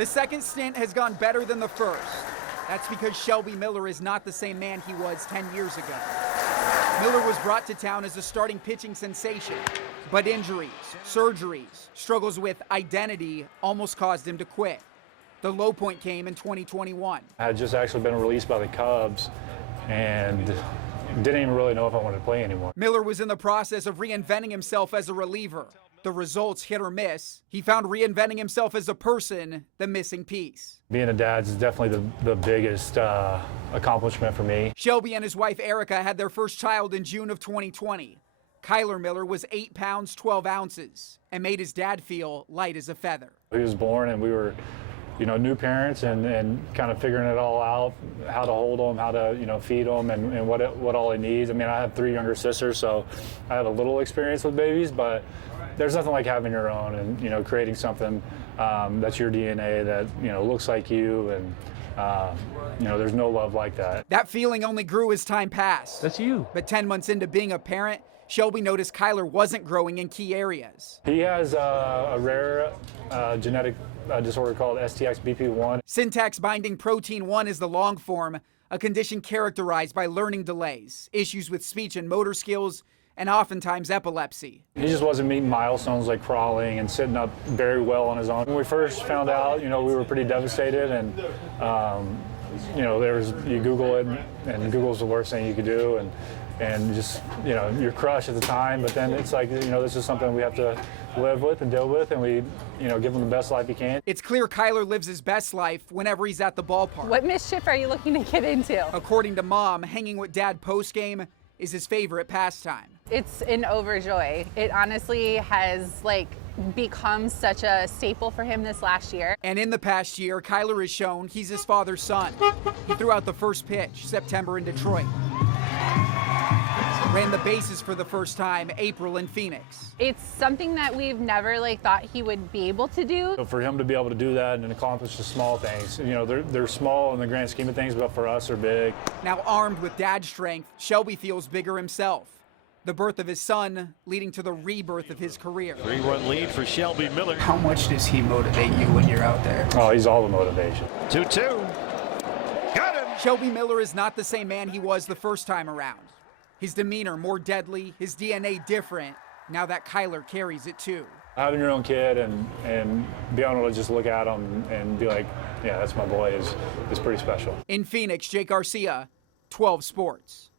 The second stint has gone better than the first. That's because Shelby Miller is not the same man he was 10 years ago. Miller was brought to town as a starting pitching sensation, but injuries, surgeries, struggles with identity almost caused him to quit. The low point came in 2021. I had just actually been released by the Cubs and didn't even really know if I wanted to play anymore. Miller was in the process of reinventing himself as a reliever. The results hit or miss. He found reinventing himself as a person the missing piece. Being a dad is definitely the biggest accomplishment for me. Shelby and his wife Erica had their first child in June of 2020. Kyler Miller was 8 pounds, 12 ounces and made his dad feel light as a feather. He was born and we were, new parents and kind of figuring it all out, how to hold him, how to, feed him and what all he needs. I mean, I have 3 younger sisters, so I have a little experience with babies, but there's nothing like having your own and, creating something that's your DNA that, looks like you and, there's no love like that. That feeling only grew as time passed. That's you. But 10 months into being a parent, Shelby noticed Kyler wasn't growing in key areas. He has a rare genetic disorder called STX-BP1. Syntax binding protein 1 is the long form, a condition characterized by learning delays, issues with speech and motor skills, and oftentimes epilepsy. He just wasn't meeting milestones like crawling and sitting up very well on his own. When we first found out, we were pretty devastated and, you Google it and Google's the worst thing you could do and just, you're crushed at the time, but then it's like, this is something we have to live with and deal with, and we, give him the best life he can. It's clear Kyler lives his best life whenever he's at the ballpark. What mischief are you looking to get into? According to Mom, hanging with Dad postgame is his favorite pastime. It's an overjoy. It honestly has become such a staple for him this last year. And in the past year, Kyler has shown he's his father's son. He threw out the first pitch, September in Detroit. Ran the bases for the first time, April in Phoenix. It's something that we've never thought he would be able to do. So for him to be able to do that and accomplish the small things, they're small in the grand scheme of things, but for us are big. Now armed with dad strength, Shelby feels bigger himself. The birth of his son leading to the rebirth of his career. 3-run lead for Shelby Miller. How much does he motivate you when you're out there? Oh, he's all the motivation. 2-2. Got him. Shelby Miller is not the same man he was the first time around. His demeanor more deadly, his DNA different, now that Kyler carries it too. Having your own kid and being able to just look at him and be like, yeah, that's my boy is pretty special. In Phoenix, Jake Garcia, 12 Sports.